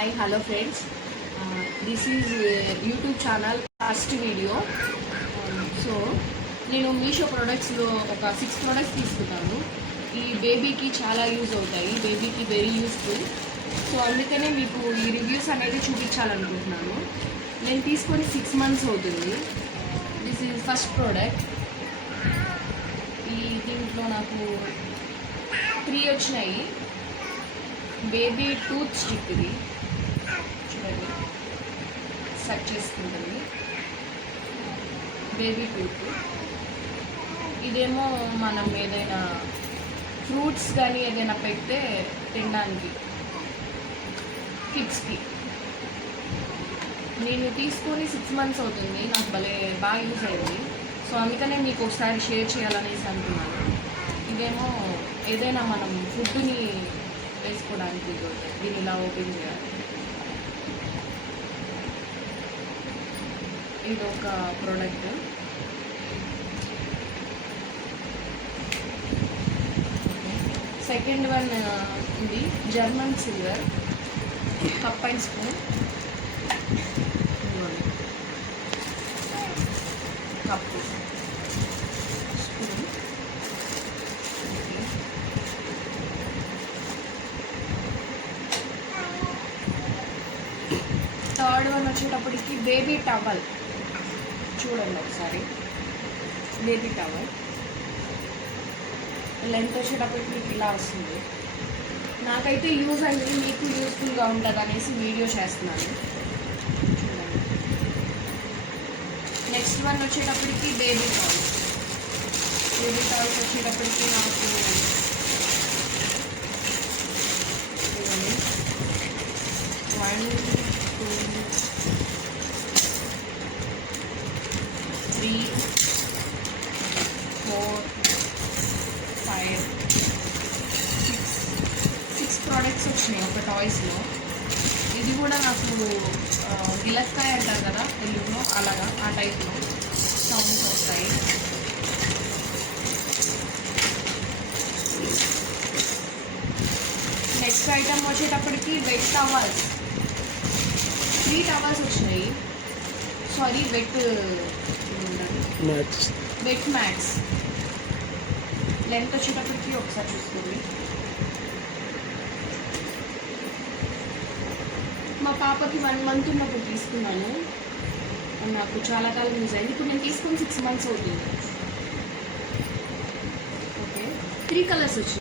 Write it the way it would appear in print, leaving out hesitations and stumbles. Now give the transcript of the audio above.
Hi hello friends, this is YouTube channel first video. So నేను మీషో ప్రొడక్ట్స్లో ఒక 6 products తీసుకున్నాను. ఈ బేబీకి చాలా యూజ్ అవుతాయి, బేబీకి వెరీ యూస్ఫుల్. సో అందుకనే మీకు ఈ రివ్యూస్ అనేది చూపించాలనుకుంటున్నాను. నేను తీసుకొని 6 months అవుతుంది. This is first product. దీంట్లో నాకు 3 వచ్చినాయి. బేబీ టూత్ స్టిక్, ఇది చూడండి, సెట్ చేసుకుంటుంది. బేబీ టూత్ ఇదేమో మనం ఏదైనా ఫ్రూట్స్ కానీ ఏదైనా పెడితే తినడానికి కిడ్స్కి. నేను తీసుకొని 6 months అవుతుంది, నాకు భలే బాగా యూజ్ అయింది. సో అందుకనే మీకు ఒకసారి షేర్ చేయాలనేసి అనుకున్నాను. ఇదేమో ఏదైనా మనం ఫుడ్ని వేసుకోవడానికి దీన్ని ఇలా ఓపెన్ చేయాలి. ఇది ఒక ప్రోడక్ట్. సెకండ్ వన్ ఇది German silver cup and spoon. Cup spoon. Third one వచ్చేటప్పటికి బేబీ టవల్. చూడండి ఒకసారి, బేబీ టవల్ లెంత్ వచ్చేటప్పటికి మీకు ఇలా వస్తుంది. నాకైతే యూజ్ అయింది, మీకు యూస్ఫుల్గా ఉంటుంది అనేసి వీడియో చేస్తున్నాను. చూడండి. నెక్స్ట్ వన్ వచ్చేటప్పటికి బేబీ టవల్. బేబీ టవల్స్ వచ్చేటప్పటికి నాకు 1 2 3 4 5 6 ప్రోడక్ట్స్ వచ్చినాయి ఒక టాయ్స్లో. ఇది కూడా నాకు గిలక్కాయ అంటారు కదా తెలుగులో, అలాగా ఆ టైప్లో సౌండ్స్ వస్తాయి. నెక్స్ట్ ఐటమ్ వచ్చేటప్పటికి వెట్ టవల్స్. 3 టవల్స్ వచ్చినాయి. Sorry, wet mats. లెంత్ వచ్చేటప్పటికి ఒకసారి చూసుకోండి. మా పాపకి 1 month ఉన్నప్పుడు తీసుకున్నాను, నాకు చాలా కాలం యూజ్ అయింది. ఇప్పుడు నేను తీసుకొని 6 months అవుతుంది. ఓకే, 3 కలర్స్ వచ్చినాయి.